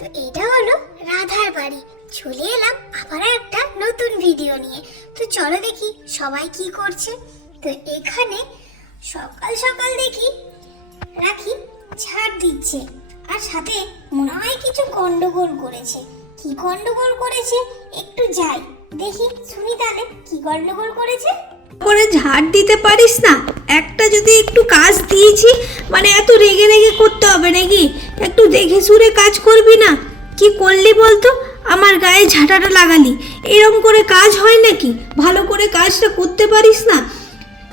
তো এটা হলো রাধার বাড়ি। চলে এলাম আবার একটা নতুন ভিডিও নিয়ে। তো চলো দেখি সবাই কি করছে। তো এখানে সকাল সকাল দেখি রাখি ঝাড় দিচ্ছে, আর সাথে মনে হয় কিছু গন্ডগোল করেছে। কি গন্ডগোল করেছে একটু যাই দেখি, শুনি তাহলে কি গন্ডগোল করেছে। করে ঝাড় দিতে পারিস না? একটা যদি একটু কাজ দিয়েছি মানে এত রেগে রেগে করতে হবে নাকি? একটু দেখে শুনে কাজ করবি না? কি করলি বলতো? আমার গায়ে ঝাঁটাটা লাগালি, এরকম করে কাজ হয় নাকি? ভালো করে কাজটা করতে পারিস না?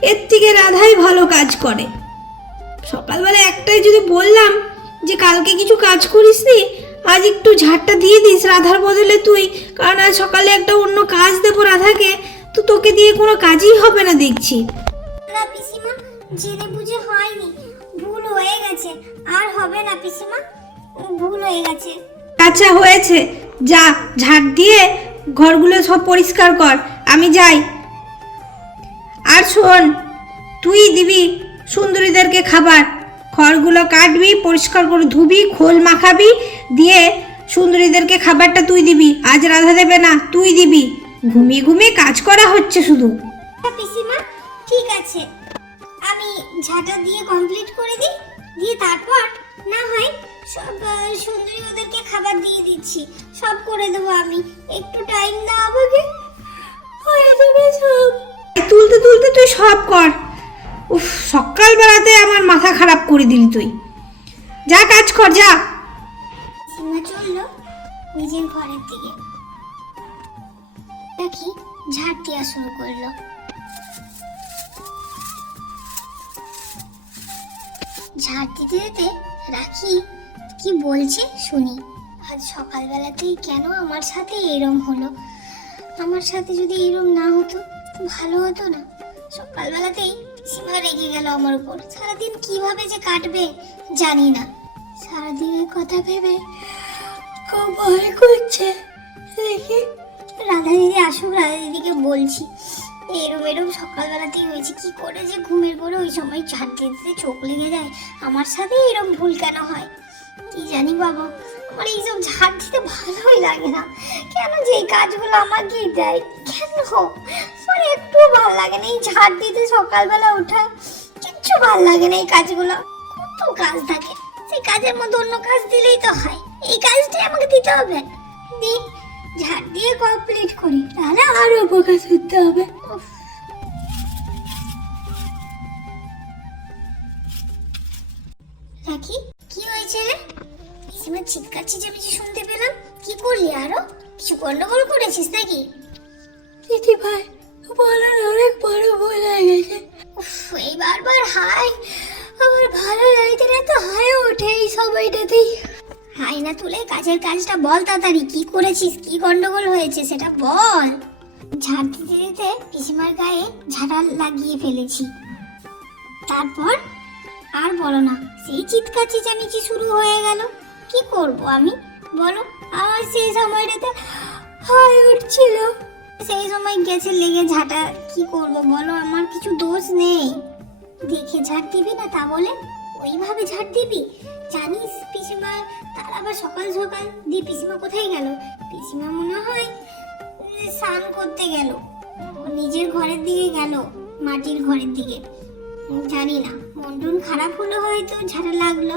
এর থেকে রাধাই ভালো কাজ করে। সকালবেলা একটাই যদি বললাম যে কালকে কিছু কাজ করিস নি, আজ একটু ঝাড়টা দিয়ে দিস রাধার বদলে তুই, কারণ আজ সকালে একটা অন্য কাজ দেবো রাধাকে, তো তোকে দিয়ে কোনো কাজই হবে না দেখছি। না পিসিমা, জেনে বুঝে হয়নি, ভুল হয়ে গেছে, আর হবে না পিসিমা, ভুল হয়ে গেছে। আচ্ছা হয়েছে, যা ঝাড় দিয়ে ঘরগুলো সব পরিষ্কার কর, আমি যাই। আর শোন, তুই দিবি সুন্দরীদেরকে খাবার, খড়গুলো কাটবি, পরিষ্কার করে ধুবি, খোল মাখাবি, দিয়ে সুন্দরীদেরকে খাবারটা তুই দিবি। আজ রাধা দেবে না, তুই দিবি। ঘুমিয়ে ঘুমিয়ে কাজ করা হচ্ছে শুধু। পিসিমা ঠিক আছে, আমি ঝাঁটা দিয়ে কমপ্লিট করে দিই, দিয়ে তারপর না হয় সব সুন্দরী ওদেরকে খাবার দিয়ে দিচ্ছি, সব করে দেবো আমি, একটু টাইম দাও আমাকে, হয়ে যাবে সব। তুলতে তুলতে তুই সব কর। উফ, সকালবেলাতে আমার মাথা খারাপ করে দিলি তুই। যা কাজ কর, যা। সীমা চললো নিজের ঘরের দিকে, দেখি ঝাড় দেওয়া শুরু করলো। ঝাড় দিতে দিতে রাখি কি বলছে শুনি। আজ সকালবেলাতেই কেন আমার সাথে এরম হলো? আমার সাথে যদি এরম না হতো তো ভালো হতো না। সকালবেলাতেই সীমা রেগে গেল আমার উপর। সারাদিন কিভাবে যে কাটবে জানি না। সারাদিনের কথা ভেবে খুব ভয় করছে। দেখি রাধা দিদি আসুক, রাধা দিদিকে বলছি এরম এরম সকালবেলাতেই হয়েছে। কি করে যে ঘুমের করে ওই সময় ঝাড় দিতে চোখ লেগে যায়, আমার সাথে এরম ভুল কেন হয় কি জানি বাবা। আমার এইসব ঝাড় দিতে ভালোই লাগে না, কেন যে এই কাজগুলো আমাকেই দেয় কেন? মানে একটু ভালো লাগে না এই ঝাড় দিতে, সকালবেলা ওঠা কিচ্ছু ভালো লাগে না। এই কাজগুলো কত কাজ থাকে, সেই কাজের মধ্যে অন্য কাজ দিলেই তো হয়, এই কাজটাই আমাকে দিতে হবে। দিন ঝাড় দিয়ে কমপ্লিট করি, তাহলে আরো উপকার করতে হবে। রাখি কি হয়েছে রে? পিসিমা চিৎকার চেঁচামেচি শুনতে পেলাম। কি করলি? আরো কিছু গন্ডগোল করেছিস নাকি? দিদি ভাই বলার অনেক বড় ভুল হয়ে গেছে। এই বারবার হাই আমার ভালো লাগছে না, তো হাই ওঠে এই সময়টাতেই। হাই না তুলে কাজের কাজটা বল তাড়াতাড়ি, কি করেছিস, কি গন্ডগোল হয়েছে সেটা বল। ঝাড় দিতে দিতে পিসিমার গায়ে ঝাড়া লাগিয়ে ফেলেছি। তারপর আর বলো না, সেই চিৎকার চেঁচামেচি শুরু হয়ে গেল। কি করব আমি বলো? আর সেই সময়টাতে হাই উঠছিল, সেই সময় গেছে লেগে ঝাঁটা। কি করব বলো? আমার কিছু দোষ নেই। দেখে ঝাড় দিবি না তা বলে ওইভাবে ঝাড় দিবি? জানিস পিসিমা তার আবার সকাল সকাল দিয়ে পিসিমা কোথায় গেল? পিসিমা মনে হয় স্নান করতে গেল, নিজের ঘরের দিকে গেল, মাটির ঘরের দিকে। জানি না, মন টন খারাপ হলো, হয়তো ঝাড়া লাগলো।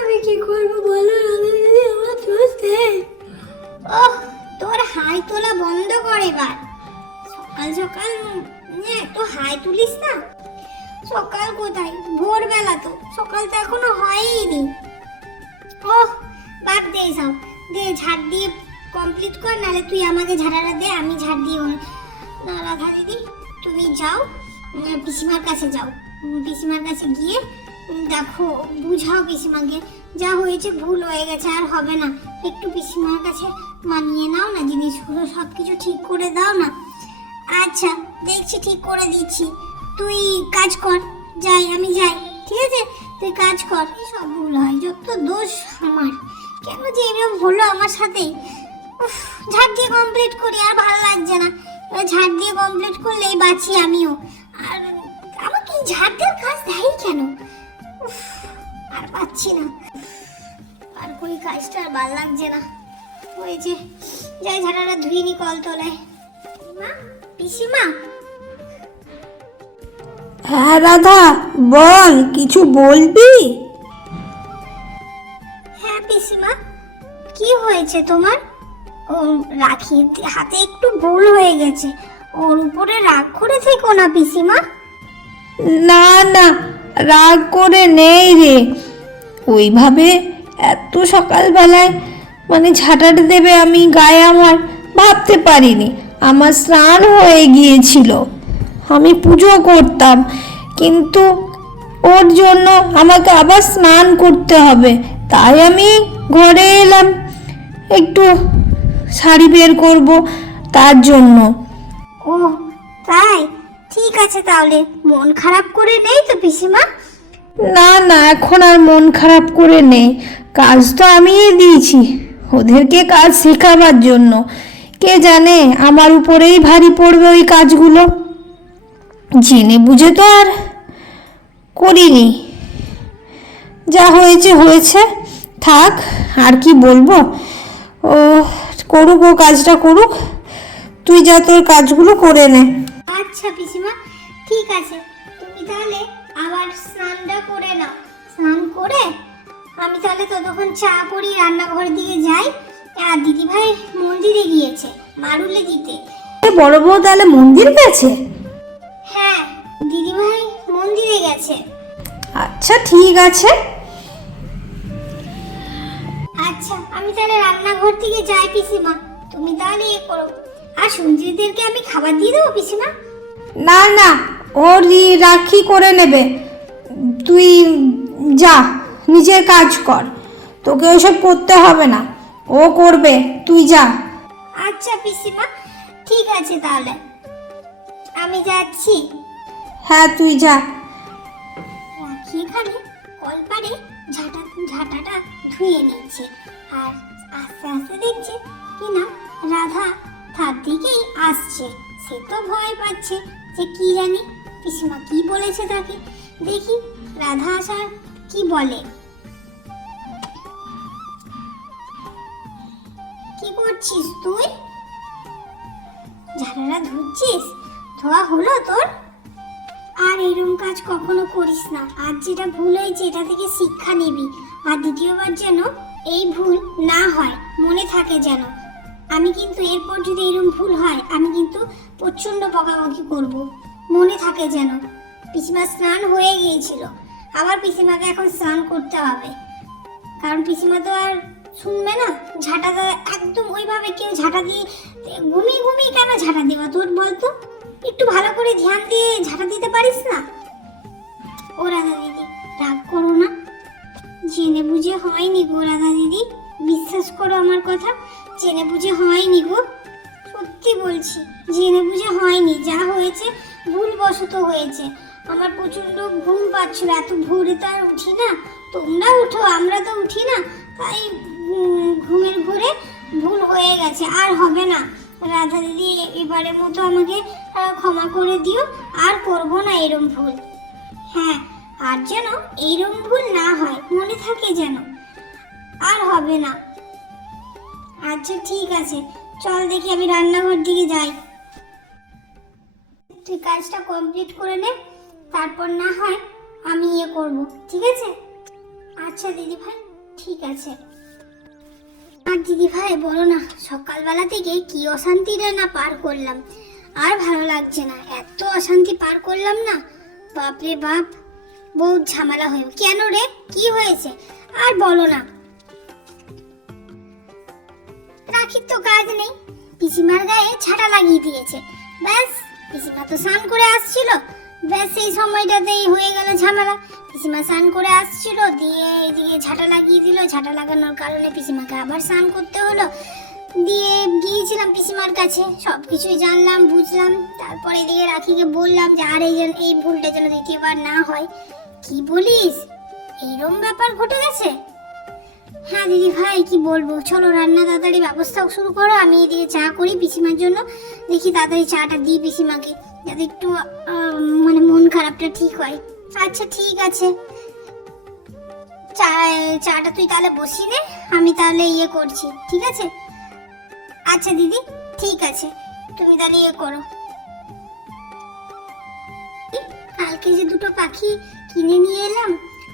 আমি কি করবো বলো? আমার দোষ নেই। ওহ, তোর হাই তোলা বন্ধ কর এবার। সকাল সকাল একটু হাই তুলিস না। সকাল কোথায়, ভোরবেলা তো, সকাল তো এখনো হয়নি। ওহ বাদ দে সব, দে ঝাড় দিয়ে কমপ্লিট কর, নাহলে তুই আমাকে ঝাড়াটা দে, আমি ঝাড় দিয়ে। না রাধা দিদি তুমি যাও, পিসিমার কাছে যাও, পিসিমার কাছে গিয়ে দেখো, বুঝাও পিসিমাকে যা হয়েছে ভুল হয়ে গেছে, আর হবে না। একটু পিসিমার কাছে মানিয়ে নাও না, জিনিসগুলো সব কিছু ঠিক করে দাও না। আচ্ছা দেখছি, ঠিক করে দিচ্ছি, তুই কাজ কর। যাই আমি, যাই, ঠিক আছে তুই কাজ কর। সব ভুল হয়, যত দোষ আমার। কেন যে এরকম হলো আমার সাথে? ঝাড় দিয়ে কমপ্লিট করি, আর ভালো লাগছে না। ঝাড় দিয়ে কমপ্লিট করলেই বাঁচি আমিও। আর আমাকে ঝাড় দেওয়ার কাজ দেয় কেন? আর পাচ্ছি না। আর করি কাজটা আর ভাল লাগছে না। হয়েছে, যাই ঝাঁটাটা ধুয়ে নি কলতলায়। মা, পিসিমা। হ্যাঁ রাধা, বল, কিছু বলবি? হ্যাঁ পিসিমা, কি হয়েছে তোমার? ও রাখির হাতে একটু ভুল হয়ে গেছে, ওর উপরে রাগ করে থেকো না পিসিমা। না না, রাগ করে নেই রে। ওইভাবে এত সকালবেলায় মানে ঝাঁটাটা দেবে আমি গায়ে আমার ভাবতে পারিনি। আমার স্নান হয়ে গিয়েছিল, আমি পুজো করতাম, কিন্তু ওর জন্য আমাকে আবার স্নান করতে হবে, তাই আমি ঘরে এলাম একটু শাড়ি বের করব তার জন্য। ও তাই, ঠিক আছে তাহলে, মন খারাপ করে নেই তো পিসিমা? না না, এখন আর মন খারাপ করে নেই। কাজ তো আমিই দিয়েছি ওদেরকে কাজ শেখাবার জন্য। কে জানে আমার উপরেই ভারী পড়বে ওই কাজগুলো। জেনে বুঝে তো আর করিনি, যা হয়েছে হয়েছে, থাক। আর কি বলবো, ও করুক, ও কাজটা করুক, তুই যা তোর কাজগুলো করে নে। আচ্ছা পিসিমা, ঠিক আছে, তুমি তাহলে আবার স্নানটা করে নাও। স্নান করে আমি তাহলে ততক্ষণ চা করি, রান্নাঘর দিকে যাই। আর দিদি ভাই মন্দিরে গিয়েছে মারুলে দিতে। বড় বউ তাহলে মন্দির গেছে? হ্যাঁ, দিদি ভাই মন্দিরে গেছে। আচ্ছা ঠিক আছে। আচ্ছা, আমি তাহলে রান্নাঘর থেকে যাই পিসিমা, তুমি তাহলে এ করো। আর সঞ্জিতদেরকে আমি খাবার দিয়ে দেবো পিসিমা? না না, ওর রাখি করে নেবে, তুই যা নিজের কাজ কর, তোকে ওসব করতে হবে না, ও করবে, তুই যা। আচ্ছা পিসিমা, ঠিক আছে তাহলে আমি যাচ্ছি। হ্যাঁ তুই যা। রাখি এখানে কলপারে ঝাঁটাটা ধুয়ে নিচ্ছে, আর আস্তে আস্তে দেখছে কিনা রাধা তার দিকেই আসছে। সে তো ভয় পাচ্ছে যে কি জানি পিসিমা কি বলেছে তাকে। দেখি রাধা আসার কি বলে। কি করছিস তুই? ঝাঁটাটা ধুচ্ছিস? ধোয়া হলো তোর? আর এরকম কাজ কখনো করিস না। আর যেটা ভুল হয়েছে এটা থেকে শিক্ষা নিবি, আর দ্বিতীয়বার যেন এই ভুল না হয়, মনে থাকে যেন। আমি কিন্তু এরপর যদি এরকম ভুল হয় আমি কিন্তু প্রচন্ড বকাবকি করব, মনে থাকে যেন। পিসিমা স্নান হয়ে গিয়েছিল, আবার পিসিমাকে এখন স্নান করতে হবে, কারণ পিসিমা তো আর শুনবে না। ঝাঁটা একদম ওইভাবে কেউ ঝাঁটা দিয়ে ঘুমিয়ে ঘুমিয়ে কেন ঝাঁটা দেওয়া তোর বলতো? একটু ভালো করে ধ্যান দিয়ে ঝাঁটা দিতে পারিস না? ও রাধা দিদি, রাগ করো না, জেনে বুঝে হয়নি গো রাধা দিদি, বিশ্বাস করো আমার কথা, জেনে বুঝে হয়নি গো, সত্যি বলছি, জেনে বুঝে হয়নি। যা হয়েছে ভুলবশত হয়েছে। আমার প্রচন্ড ঘুম পাচ্ছিল, এত ভোরে তো আর উঠি না, তোমরা উঠো আমরা তো উঠি না, তাই ঘুমের ঘোরে ভুল হয়ে গেছে, আর হবে না। রাধা দিদি এবারের মতো আমাকে ক্ষমা করে দিও, আর করব না এরম ভুল। হ্যাঁ, আর যেন এইরম ভুল না হয়, মনে থাকে যেন, আর হবে না। আচ্ছা ঠিক আছে, চল দেখি আমি রান্নাঘর দিকে যাই। তুই কাজটা কমপ্লিট করে নে, তারপর না হয় আমি ইয়ে করব, ঠিক আছে? আচ্ছা দিদি ভাই, ঠিক আছে। আর দিদি ভাই বলো না, সকালবেলা থেকে কি অশান্তিটা না পার করলাম, আর ভালো লাগছে না। এত অশান্তি পার করলাম না, বাপরে বাপ, বহুত ঝামেলা হয়ে। কেন রে, কি হয়েছে? আর বলো না, রাখির তো কাজ নেই, পিসিমার গায়ে ঝাঁটা লাগিয়ে দিয়েছে, ব্যাস। পিসিমা তো স্নান করে আসছিল, ব্যাস সেই সময়টাতেই হয়ে গেল ঝামেলা। পিসিমা স্নান করে আসছিল, দিয়ে এদিকে ঝাঁটা লাগিয়ে দিল, ঝাঁটা লাগানোর কারণে পিসিমাকে আবার স্নান করতে হলো। দিয়ে গিয়েছিলাম পিসিমার কাছে, সব কিছুই জানলাম বুঝলাম, তারপর এদিকে রাখিকে বললাম যে আর এই ভুলটা যেন দ্বিতীয়বার না হয়। কি বলিস, এইরকম ব্যাপার ঘটে গেছে? হ্যাঁ দিদি ভাই, কি বলবো, চলো রান্না তাড়াতাড়ি ব্যবস্থা শুরু করো, আমি এদিকে চা করি পিসিমার জন্য। দেখি তাড়াতাড়ি চাটা দিই পিসিমাকে, যাতে একটু মানে মন খারাপটা ঠিক হয়। আচ্ছা ঠিক আছে, চাটা তুই তাহলে বসি নে, আমি তাহলে ইয়ে করছি, ঠিক আছে? আচ্ছা দিদি, ঠিক আছে, তুমি তাহলে ইয়ে করো। কালকে যে দুটো পাখি কিনে নিয়ে এলাম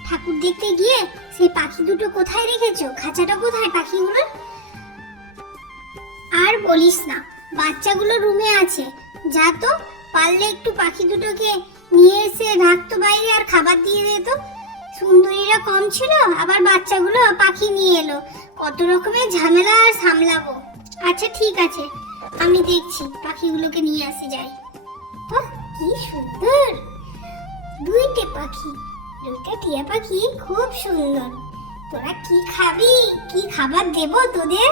ঠাকুর দেখতে গিয়ে, সেই পাখি দুটো কোথায় রেখেছো? খাঁচাটা কোথায় পাখিগুলোর? আর বলিস না, বাচ্চাগুলো রুমে আছে, যা তো পারলে একটু পাখি দুটোকে নিয়ে এসে রাখতো বাইরে, আর খাবার দিয়ে দে তো। সুন্দরীরা কম ছিল, আবার বাচ্চাগুলো পাখি নিয়ে এলো, কত রকমের ঝামেলা আর সামলাবো। আচ্ছা ঠিক আছে, আমি দেখছি পাখিগুলোকে নিয়ে আসি, যাই। বাহ, কি সুন্দর দুইটা পাখি, দুইটা টিয়া পাখি, খুব সুন্দর। তোরা কি খাবি, কি খাবার দেব তোদের,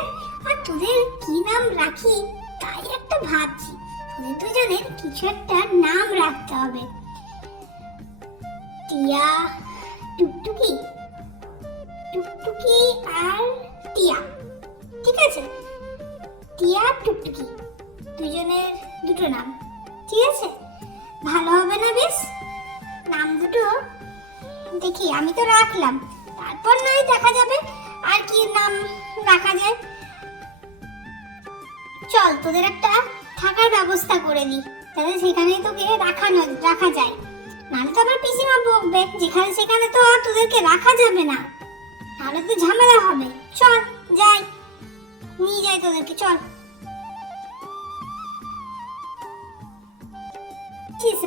আর তোদের কি নাম রাখি তাই একটা ভাবছি। তোদের দুজনের কিছু একটা নাম রাখতে হবে। টিয়া, টুকটুকি, টুকটুকি আর টিয়া, ঠিক আছে? টিয়া টুকটুকি, দুজনের দুটো নাম, ঠিক আছে? ভালো হবে না বেশ? নাম দুটো দেখি, আমি তো রাখলাম, তারপর নয় দেখা যাবে আর কি নাম রাখা যায়। চল তোদের একটা থাকার ব্যবস্থা করে দিই, তাহলে সেখানেই তোকে রাখা যায়। নাহলে তো আবার পিসিমা বকবে, যেখানে সেখানে তো আর তোদেরকে রাখা যাবে না, তাহলে তো ঝামেলা হবে। চল যাই, নিয়ে যাই তোদেরকে, চল।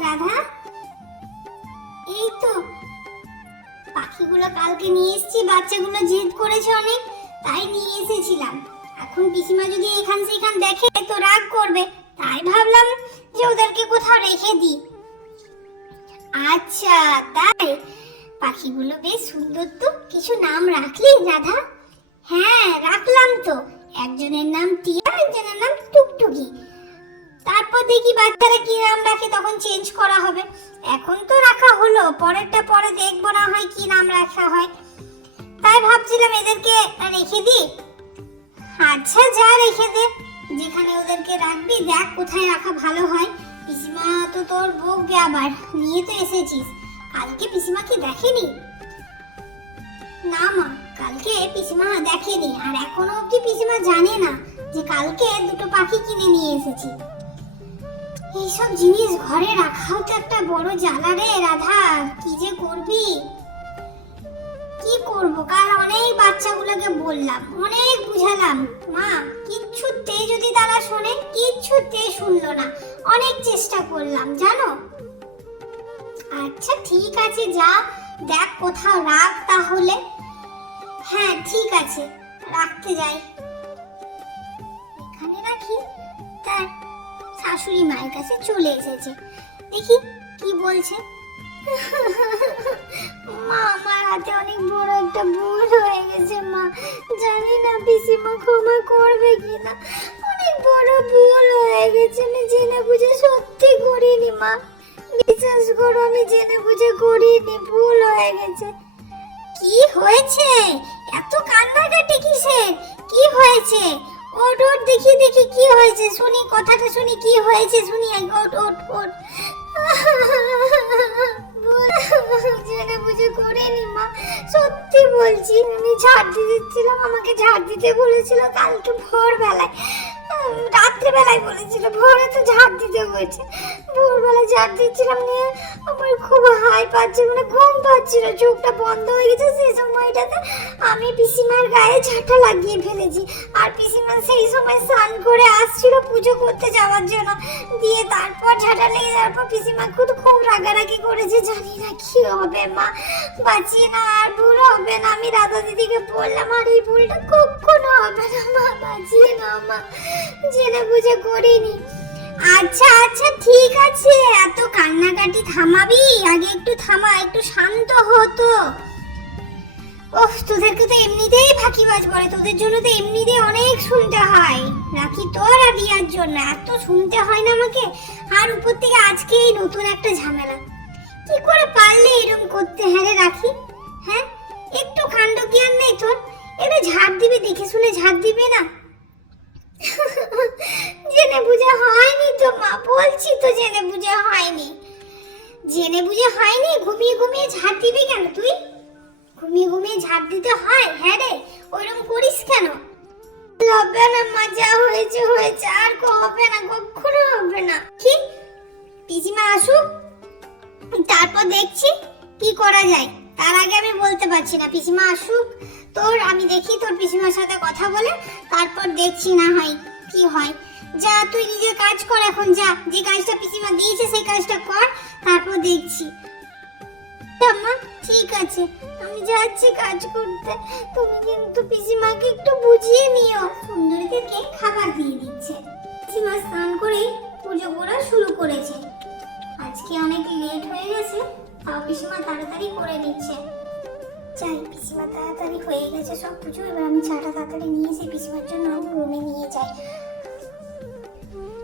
রাধা, এই তো পাখিগুলো কালকে নিয়ে এসেছি, বাচ্চাগুলো জেদ করেছে অনেক, তাই নিয়ে এসেছিলাম। এখন পিসিমা যদি এখান সেখান দেখে তো রাগ করবে, তাই ভাবলাম যে ওদেরকে কোথাও রেখে দিই। আচ্ছা তাই, পাখিগুলো বেশ সুন্দর তো, কিছু নাম রাখলি রাধা? হ্যাঁ রাখলাম তো, একজনের নাম টিয়া, একজনের নাম টুকটুকি। তারপর দেখি বাচ্চারা কি নাম রাখে, তখন চেঞ্জ করা হবে। এখন তো রাখা হলো, পরেরটা পরে দেখবো না হয় কি নাম রাখা হয়। তাই ভাবছিলাম এদেরকে রেখে দিই। আচ্ছা যা, রেখে দে, যেখানে ওদেরকে রাখবি দেখ কোথায় রাখা ভালো হয়। পিসিমা তো তোর বকবে আবার, নিয়ে তো এসেছিস। কালকে পিসিমা কি দেখেনি? না মা, কালকে পিসিমা দেখেনি, আর এখনো অব্দি পিসিমা জানে না যে কালকে দুটো পাখি কিনে নিয়ে এসেছি। এইসব জিনিস ঘরে রাখাও তো একটা বড় জ্বালা রে রাধা, কি যে করবি? কি করব, কাল অনেক বাচ্চাগুলোকে বললাম, অনেক বুঝালাম মা, কিচ্ছুতেই যদি তারা শোনে, কিচ্ছুতেই শুনলো না, অনেক চেষ্টা করলাম জানো। আচ্ছা ঠিক আছে, যা দেখ কোথাও রাখ তাহলে। হ্যাঁ ঠিক আছে, রাখতে যাই। এখানে রাখি, তার শাশুড়ি মায়ের কাছে চলে এসেছে, দেখি কি বলছে। মা, আমার হাতে অনেক বড় একটা ভুল হয়ে গেছে মা, জানি না পিসিমা ক্ষমা করবে কিনা। অনেক বড় ভুল হয়ে গেছে, আমি জেনে বুঝে সত্যি করিনি মা, বিশ্বাস করো আমি জেনে বুঝে করিনি, ভুল হয়ে গেছে। কি হয়েছে এত কান্নাকাটি কিসের, কি হয়েছে? ওট ওট, দেখি দেখি কি হয়েছে, শুনি কথাটা, শুনি কি হয়েছে শুনি। ওট ওট ওট, জেনে বুঝে করিনি মা, সত্যি বলছি। আমি ঝাড় দিতেছিলাম, আমাকে ঝাড় দিতে বলেছিল কালকে ভোরবেলায়, রাত্রেবেলায় বলেছিল, ভোরে তো ঝাড় দিতে বলছে। ভোরবেলায় ঝাড় দিচ্ছিলাম, নিয়ে আমার খুব হাই পাচ্ছে, মানে ঘুম পাচ্ছিল, চোখটা বন্ধ হয়ে গেছে। সেই সময়টাতে আমি পিসিমার গায়ে ঝাঁটা লাগিয়ে ফেলেছি, আর পিসিমা সেই সময় স্নান করে আসছিল পুজো করতে যাওয়ার জন্য, দিয়ে তারপর ঝাঁটা লেগে যাওয়ার পর পিসিমা খুব রাগারাগি করেছে। জানি না কি হবে মা, বাঁচিয়ে না, আর ভুল হবে না। আমি রাধা দিদিকে বললাম, আর এই ভুলটা কখনো হবে না মা, বাঁচিয়ে না মা, জেনে বুঝে করিনি। আচ্ছা আচ্ছা ঠিক আছে, এত কান্নাকাটি থামাবি, আগে একটু থামা, একটু শান্ত হতো। ওহ, তোদেরকে তো এমনিতেই ফাঁকিবাজ বলে, তোদের জন্য তো এমনিতেই অনেক শুনতে হয়, রাখি তোর আর রিয়ার জন্য এত শুনতে হয় না আমাকে, আর উপর থেকে আজকে এই নতুন একটা ঝামেলা। কি করে পারলে এরকম করতে? হ্যাঁ রে রাখি, হ্যাঁ একটু কাণ্ড জ্ঞান নেই তোর? একটু ঝাড় দিবি, দেখে শুনে ঝাড় দিবি না? জেনে বুঝে হয়নি তো মা, বলছি তো জেনে বুঝে হয়নি, জেনে বুঝে হয়নি। ঘুমিয়ে ঘুমিয়ে ঝাড় দিবি কেন তুই? ঘুমিয়ে ঘুমিয়ে ঝাড় দিতে হয়? হ্যাঁ রে, ওইরকম করিস কেন? হবে না মা, যা হয়েছে হয়েছে, আর হবে না, কখনো হবে না। কি পিসিমা আসুক, তারপর দেখছি কি করা যায়। তার আগে আমি বলতে পারছি না। পিসিমা আসুক, আমি দেখি তোর পিসিমার সাথে কথা বলে তারপর দেখছি না হয় কি হয়। যা তুই নিজের কাজ কর এখন, যা, যে কাজটা পিসিমা দিয়েছে সেই কাজটা কর, তারপর দেখছি। মা ঠিক আছে, আমি যাচ্ছি কাজ করতে। তুমি কিন্তু পিসিমাকে একটু বুঝিয়ে নিও। সুন্দরীকে খাবার দিয়ে দিচ্ছে। পিসিমা স্নান করে পুজো করা শুরু করেছে। আজকে অনেক লেট হয়ে গেছে, তাও পিসিমা তাড়াতাড়ি করে নিচ্ছে। যাই, পিসিমা তাড়াতাড়ি হয়ে গেছে সব পুজো। এবার আমি চাটা তাড়াতাড়ি নিয়ে এসে পিসিমার জন্য রুমে নিয়ে যাই।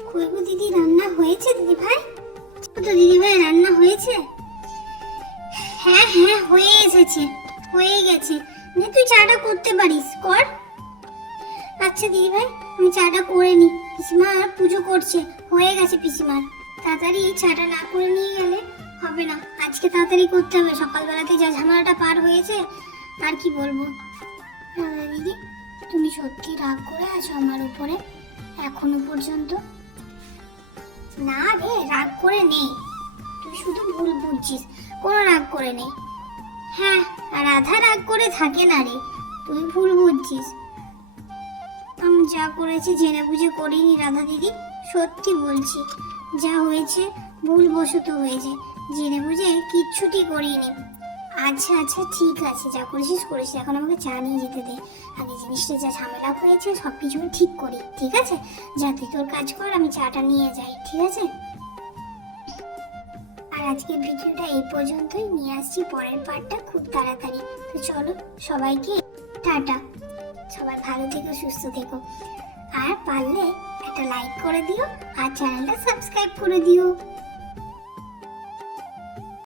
কই গো দিদি, রান্না হয়েছে? দিদি ভাই তো, দিদি ভাই রান্না হয়েছে? হ্যাঁ হ্যাঁ হয়ে এসেছে, হয়ে গেছে। নে তুই চাটা করতে পারিস, কর। আচ্ছা দিদি ভাই, আমি চাটা করে নি। পিসিমা পুজো করছে, হয়ে গেছে পিসিমার। তাড়াতাড়ি চাটা না করে নিয়ে গেলে হবে না। আজকে তাড়াতাড়ি করতে হবে, সকালবেলাতে যা ঝামেলাটা পার হয়েছে আর কি বলবো। দিদি, তুমি সত্যি রাগ করে আছো আমার উপরে এখনো পর্যন্ত? না রে, রাগ করে নেই, তুই শুধু ভুল বুঝছিস, কোনো রাগ করে নেই। হ্যাঁ, রাধা রাগ করে থাকে না রে, তুই ভুল বুঝছিস। আমি যা করেছি জেনে বুঝে করিনি রাধা দিদি, সত্যি বলছি। যা হয়েছে ভুলবশত হয়েছে, জেনে বুঝে কিচ্ছুটি করিনি। আচ্ছা আচ্ছা ঠিক আছে, যা করেছিস করেছিস, এখন আমাকে চা নিয়ে যেতে দে। আগে জিনিসটা যা ঝামেলা হয়েছে সব কিছু ঠিক করি, ঠিক আছে? যা তুই তোর কাজ কর, আমি চাটা নিয়ে যাই, ঠিক আছে? আর আজকের ভিডিওটা এই পর্যন্তই, নিয়ে আসছি পরের পার্টটা খুব তাড়াতাড়ি। তো চলো সবাইকে টাটা, সবাই ভালো থেকো, সুস্থ থেকো, আর পারলে একটা লাইক করে দিও আর চ্যানেলটা সাবস্ক্রাইব করে দিও।